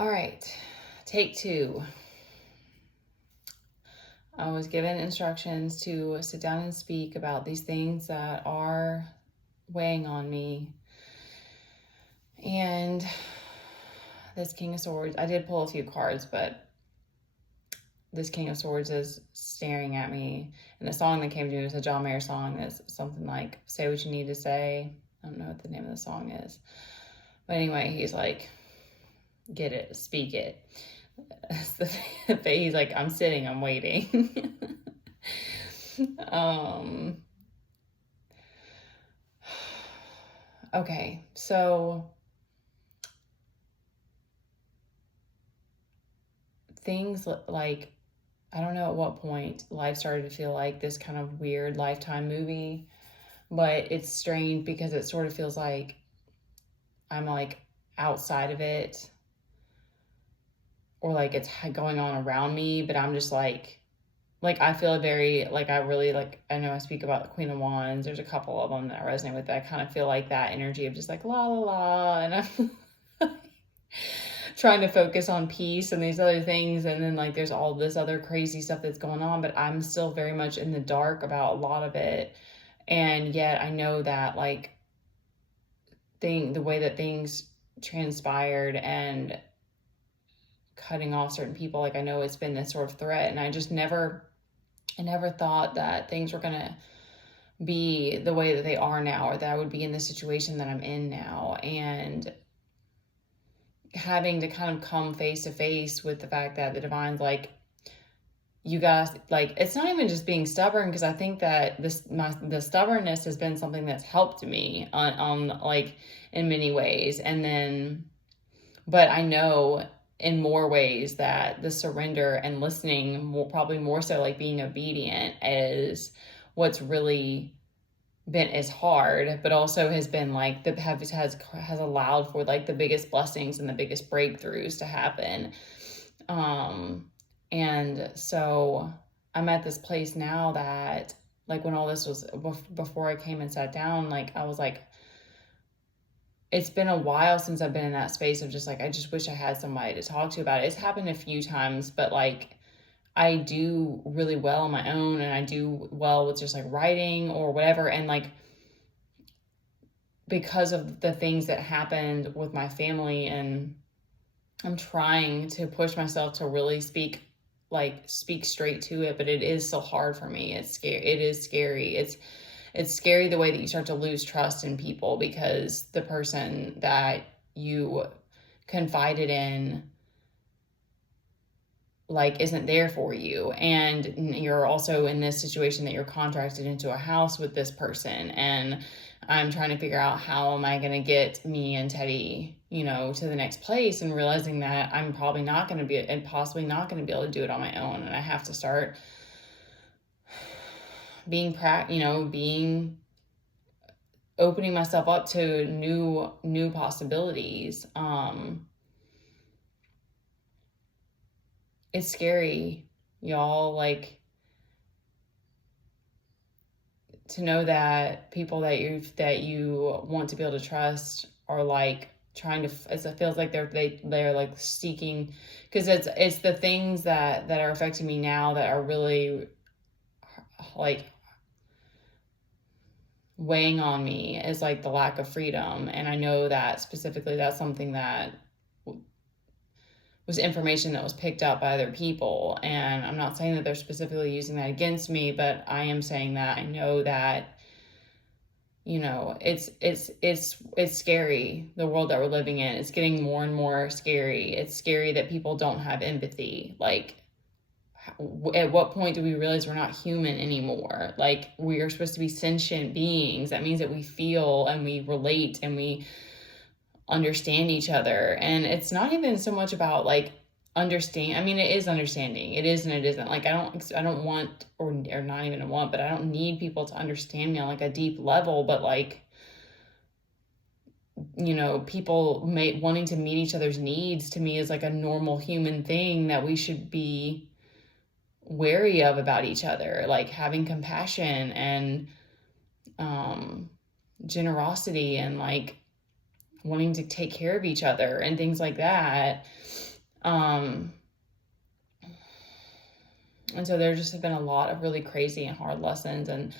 All right, take two. I was given instructions to sit down and speak about these things that are weighing on me. And this King of Swords, I did pull a few cards, but this King of Swords is staring at me. And the song that came to me was a John Mayer song that's something like, say what you need to say. I don't know what the name of the song is. But anyway, he's like, get it, speak it. He's like, I'm sitting, I'm waiting. Okay, so things like, I don't know at what point life started to feel like this kind of weird Lifetime movie, but it's strange because it sort of feels like I'm like outside of it, or like it's going on around me, but I'm just like I feel very like I really like, I know I speak about the Queen of Wands. There's a couple of them that I resonate with. That I kind of feel like that energy of just like la la la, and I'm trying to focus on peace and these other things, and then like there's all this other crazy stuff that's going on, but I'm still very much in the dark about a lot of it. And yet I know that like the way that things transpired and cutting off certain people, like I know it's been this sort of threat, and I never thought that things were gonna be the way that they are now, or that I would be in the situation that I'm in now. And having to kind of come face to face with the fact that the divine's like, you guys, like, it's not even just being stubborn, because I think that the stubbornness has been something that's helped me on like in many ways. And then, but I know in more ways that the surrender and listening, probably more so like being obedient, is what's really been is hard, but also has been like has allowed for like the biggest blessings and the biggest breakthroughs to happen. And so I'm at this place now that, like, when all this was before I came and sat down, like I was like, it's been a while since I've been in that space of just like, I just wish I had somebody to talk to about it. It's happened a few times, but like I do really well on my own, and I do well with just like writing or whatever. And like, because of the things that happened with my family, and I'm trying to push myself to really speak straight to it, but it is so hard for me. It's scary. It is scary. It's scary the way that you start to lose trust in people, because the person that you confided in like isn't there for you. And you're also in this situation that you're contracted into a house with this person, and I'm trying to figure out how am I going to get me and Teddy, to the next place, and realizing that I'm probably not going to be, and possibly not going to be able to do it on my own. And I have to start being opening myself up to new possibilities. It's scary, y'all, like, to know that people that you want to be able to trust are like trying to, as it feels like they're like seeking, because it's the things that are affecting me now that are really like weighing on me, is like the lack of freedom. And I know that specifically that's something that was information that was picked up by other people. And I'm not saying that they're specifically using that against me, but I am saying that I know that, it's scary, the world that we're living in. It's getting more and more scary. It's scary that people don't have empathy. Like, at what point do we realize we're not human anymore? Like, we are supposed to be sentient beings. That means that we feel and we relate and we understand each other. And it's not even so much about like understand. I mean, it is understanding. It is and it isn't. Like, I don't want, or not even want, but I don't need people to understand me on like a deep level. But like, people wanting to meet each other's needs, to me, is like a normal human thing that we should be wary of about each other. Like having compassion and generosity, and like wanting to take care of each other and things like that. Um, and so there just have been a lot of really crazy and hard lessons, and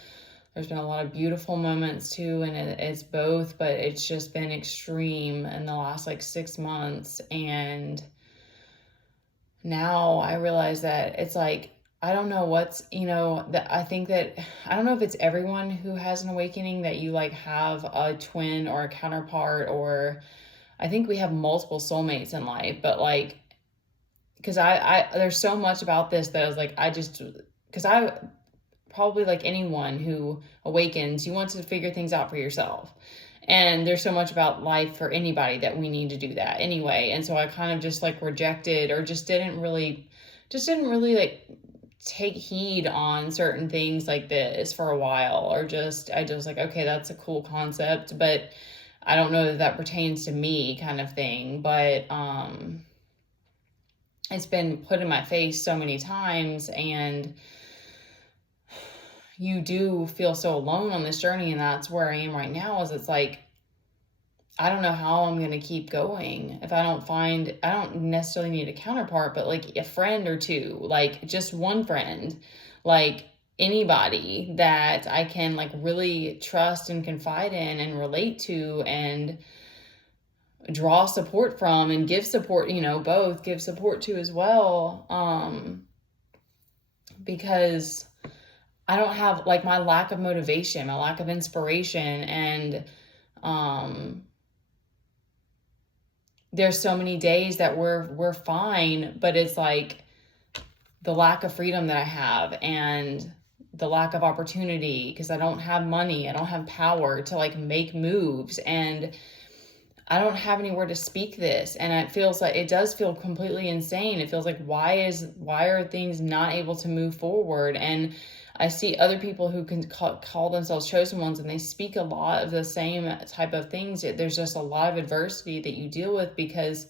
there's been a lot of beautiful moments too, and it's both, but it's just been extreme in the last like 6 months. And now I realize that it's like, I don't know what's, that I think that, I don't know if it's everyone who has an awakening that you like have a twin or a counterpart, or I think we have multiple soulmates in life, but like, because there's so much about this that I was like, because I probably like anyone who awakens, you want to figure things out for yourself. And there's so much about life for anybody that we need to do that anyway. And so I kind of just like rejected, or just didn't really like take heed on certain things like this for a while, or I just like, okay, that's a cool concept, but I don't know that that pertains to me, kind of thing. But it's been put in my face so many times, and you do feel so alone on this journey. And that's where I am right now, is it's like, I don't know how I'm going to keep going if I don't necessarily need a counterpart, but like a friend or two, like just one friend, like anybody that I can like really trust and confide in and relate to and draw support from, and give support, both give support to as well. Because I don't have like my lack of motivation, my lack of inspiration, and there's so many days that we're fine, but it's like the lack of freedom that I have, and the lack of opportunity, because I don't have money, I don't have power to like make moves, and I don't have anywhere to speak this. And it does feel completely insane. It feels like, why are things not able to move forward? And I see other people who can call themselves chosen ones, and they speak a lot of the same type of things. There's just a lot of adversity that you deal with, because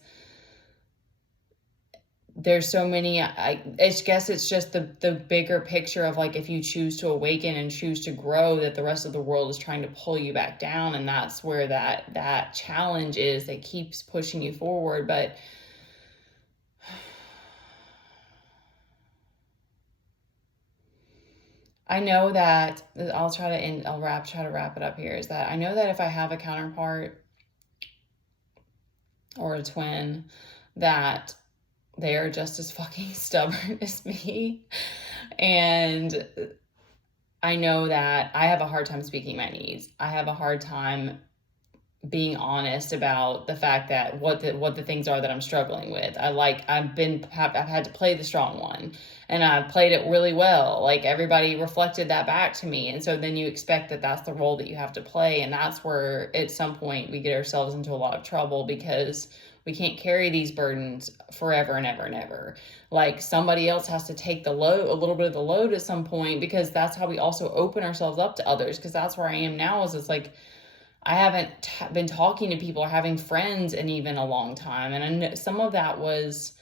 there's so many. I guess it's just the bigger picture of like, if you choose to awaken and choose to grow, that the rest of the world is trying to pull you back down. And that's where that challenge is that keeps pushing you forward. But I know that try to wrap it up here, is that I know that if I have a counterpart or a twin, that they are just as fucking stubborn as me. And I know that I have a hard time speaking my needs. I have a hard time being honest about the fact that what the things are that I'm struggling with. I've had to play the strong one, and I've played it really well. Like, everybody reflected that back to me. And so then you expect that that's the role that you have to play. And that's where at some point we get ourselves into a lot of trouble, because we can't carry these burdens forever and ever and ever. Like, somebody else has to take a little bit of the load at some point, because that's how we also open ourselves up to others. Because that's where I am now, is it's like, I haven't been talking to people or having friends in even a long time. And I know some of that was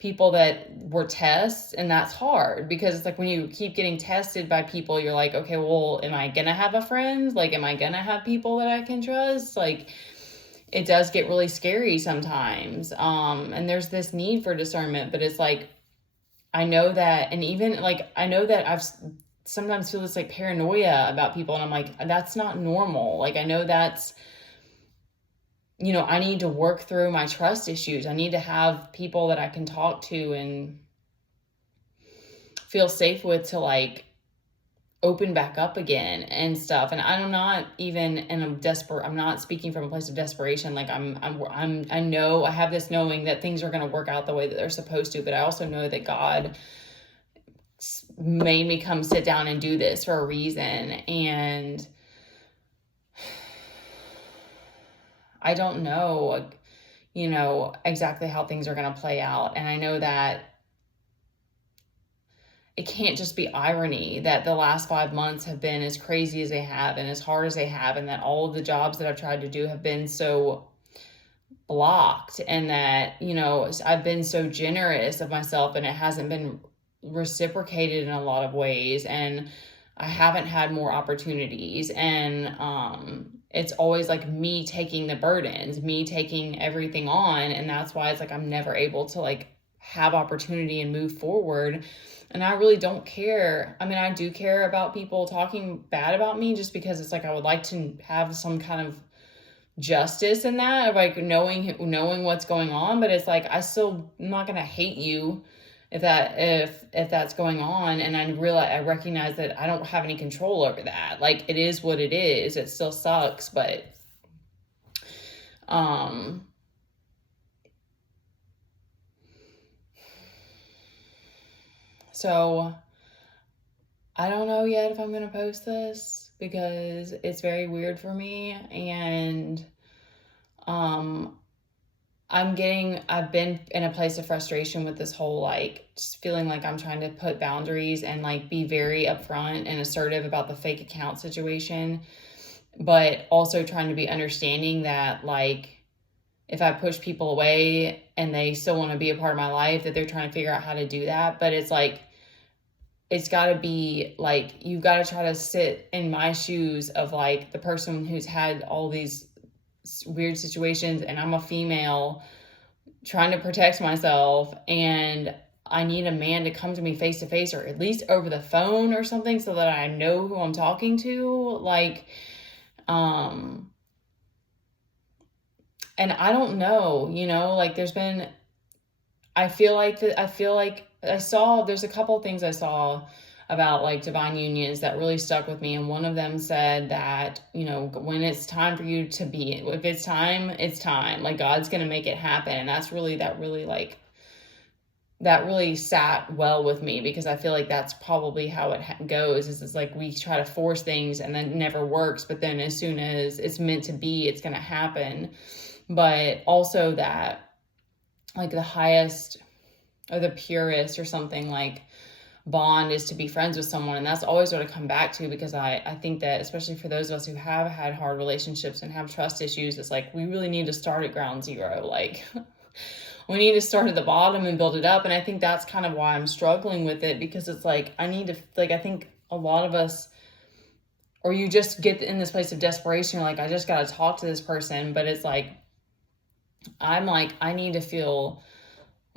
people that were tests, and that's hard, because it's like, when you keep getting tested by people, you're like, okay, well, am I gonna have a friend? Like, am I gonna have people that I can trust? Like, it does get really scary sometimes. And there's this need for discernment, but it's like, I know that, and even like, I know that I've sometimes feel this like paranoia about people, and I'm like, that's not normal. Like, I know that's, I need to work through my trust issues. I need to have people that I can talk to and feel safe with, to like open back up again and stuff. And I'm not even, and I'm not speaking from a place of desperation. Like, I know, I have this knowing that things are going to work out the way that they're supposed to, but I also know that God made me come sit down and do this for a reason. And I don't know, exactly how things are going to play out. And I know that it can't just be irony that the last 5 months have been as crazy as they have, and as hard as they have, and that all of the jobs that I've tried to do have been so blocked, and that, I've been so generous of myself, and it hasn't been reciprocated in a lot of ways, and I haven't had more opportunities, and it's always like me taking the burdens, me taking everything on. And that's why it's like I'm never able to like have opportunity and move forward. And I really don't care. I mean, I do care about people talking bad about me, just because it's like I would like to have some kind of justice in that, of like knowing what's going on. But it's like I'm not gonna hate you if that's going on. And I recognize that I don't have any control over that. Like, it is what it is. It still sucks, but so I don't know yet if I'm gonna post this, because it's very weird for me. And I've been in a place of frustration with this whole, like, just feeling like I'm trying to put boundaries and like be very upfront and assertive about the fake account situation, but also trying to be understanding that, like, if I push people away and they still want to be a part of my life, that they're trying to figure out how to do that. But it's like, it's got to be like, you've got to try to sit in my shoes of like the person who's had all these weird situations, and I'm a female trying to protect myself, and I need a man to come to me face to face, or at least over the phone or something, so that I know who I'm talking to. Like, and I don't know, like, I feel like there's a couple things I saw about like divine unions that really stuck with me. And one of them said that, when it's time for you to be, if it's time, it's time. Like, God's going to make it happen. And that really sat well with me, because I feel like that's probably how it goes. Is it's like we try to force things and then it never works. But then as soon as it's meant to be, it's going to happen. But also that, like, the highest or the purest or something, like, bond is to be friends with someone. And that's always what I come back to, because I think that, especially for those of us who have had hard relationships and have trust issues, it's like we really need to start at ground zero. Like, we need to start at the bottom and build it up. And I think that's kind of why I'm struggling with it, because it's like I need to, like, I think a lot of us, or you just get in this place of desperation, you're like, I just got to talk to this person. But it's like, I'm like, I need to feel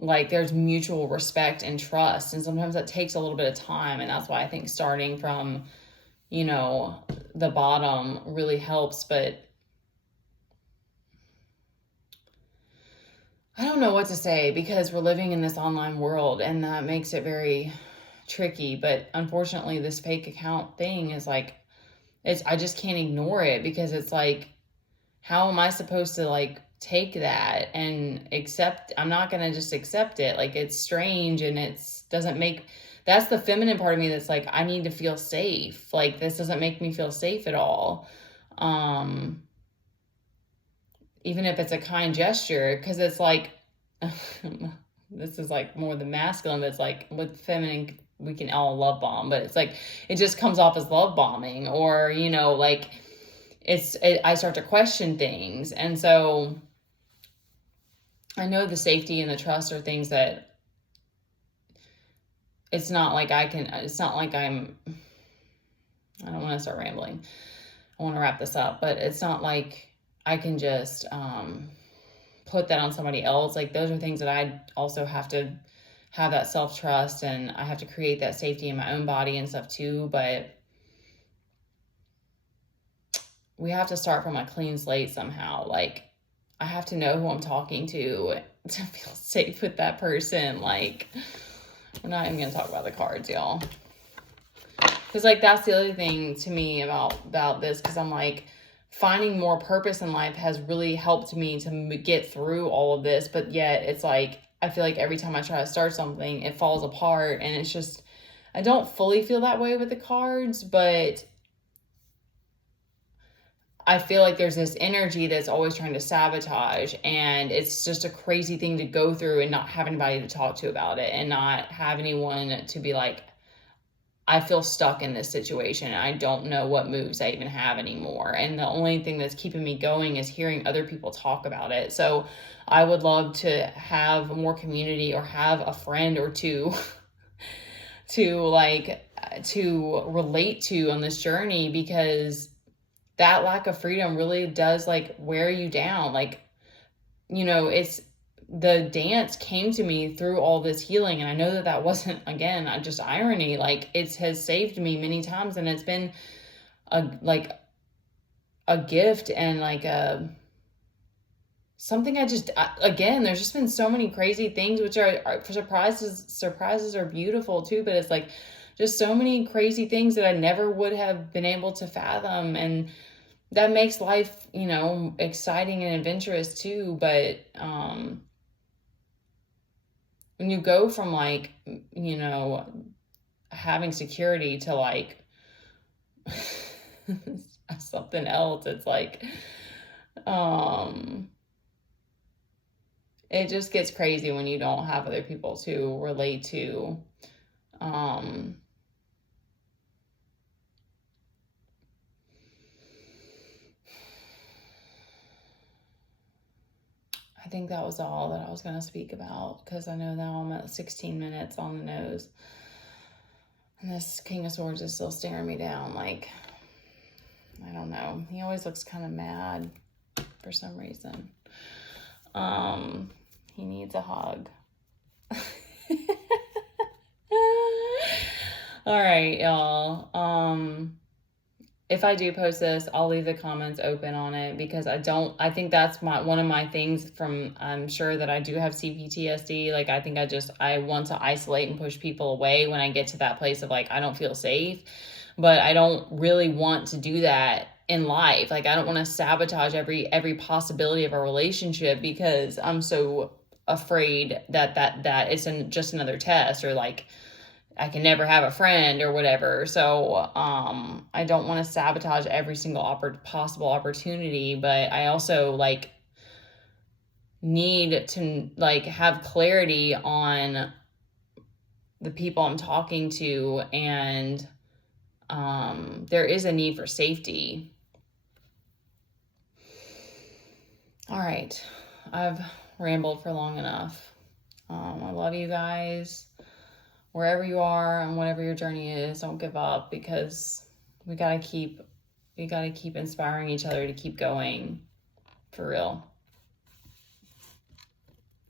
like there's mutual respect and trust. And sometimes that takes a little bit of time. And that's why I think starting from, the bottom really helps. But I don't know what to say, because we're living in this online world, and that makes it very tricky. But unfortunately, this fake account thing is like, I just can't ignore it, because it's like, how am I supposed to like take that and accept? I'm not going to just accept it. Like, it's strange, and that's the feminine part of me that's like, I need to feel safe. Like, this doesn't make me feel safe at all. Even if it's a kind gesture, because it's like, this is like more the masculine, but it's like with feminine, we can all love bomb, but it's like, it just comes off as love bombing, or, like, I start to question things. And so I know the safety and the trust are things that it's not like I don't want to start rambling. I want to wrap this up, but it's not like I can just put that on somebody else. Like, those are things that I also have to have that self-trust, and I have to create that safety in my own body and stuff too. But we have to start from a clean slate somehow. Like, I have to know who I'm talking to feel safe with that person. Like, we're not even going to talk about the cards, y'all. Because, like, that's the other thing to me about this, because I'm like, finding more purpose in life has really helped me to get through all of this. But yet it's like, I feel like every time I try to start something, it falls apart. And it's just, I don't fully feel that way with the cards, but I feel like there's this energy that's always trying to sabotage, and it's just a crazy thing to go through and not have anybody to talk to about it, and not have anyone to be like, I feel stuck in this situation, and I don't know what moves I even have anymore. And the only thing that's keeping me going is hearing other people talk about it. So I would love to have more community, or have a friend or two to relate to on this journey, because that lack of freedom really does like wear you down. Like, you know, it's the dance came to me through all this healing. And I know that that wasn't, again, just irony. Like, it has saved me many times, and it's been like a gift and like a something again, there's just been so many crazy things, which are surprises are beautiful too, but it's like just so many crazy things that I never would have been able to fathom. And that makes life, you know, exciting and adventurous too. But when you go from like, you know, having security to like something else, it's like it just gets crazy when you don't have other people to relate to. I think that was all that I was going to speak about, because I know now I'm at 16 minutes on the nose. And this King of Swords is still staring me down. Like, I don't know. He always looks kind of mad for some reason. He needs a hug. All right, y'all. If I do post this, I'll leave the comments open on it, because I think that's one of my things from, I'm sure that I do have CPTSD. Like, I think I want to isolate and push people away when I get to that place of like, I don't feel safe, but I don't really want to do that in life. Like, I don't want to sabotage every possibility of a relationship, because I'm so afraid that it's just another test, or like, I can never have a friend or whatever. So I don't want to sabotage every single possible opportunity, but I also like need to like have clarity on the people I'm talking to, and there is a need for safety. All right, I've rambled for long enough. I love you guys. Wherever you are and whatever your journey is, don't give up, because we gotta keep inspiring each other to keep going, for real.